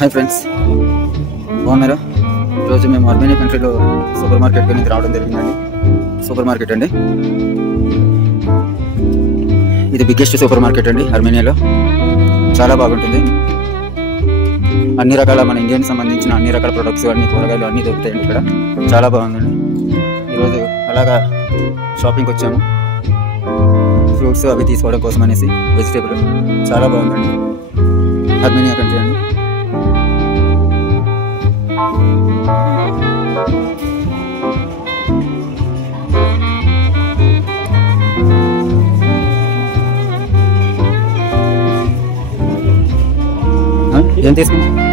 Hi friends, బాగున్నారా? ఈరోజు మేము అర్మేనియా కంట్రీలో సూపర్ మార్కెట్ నుంచి రావడం జరిగిందండి. సూపర్ మార్కెట్ అండి, ఇది బిగ్గెస్ట్ సూపర్ మార్కెట్ అండి అర్మేనియాలో. చాలా బాగుంటుంది. అన్ని రకాల మన ఇండియన్ సంబంధించిన అన్ని రకాల ప్రొడక్ట్స్ అన్ని కూరగాయలు అన్నీ దొరుకుతాయండి ఇక్కడ. చాలా బాగుందండి. ఈరోజు అలాగా షాపింగ్కి వచ్చాము, ఫ్రూట్స్ అవి తీసుకోవడం కోసం అనేసి. వెజిటేబుల్ చాలా బాగుందండి. అర్మేనియా కంట్రీ అండి. ఏం తీసుకున్నాం?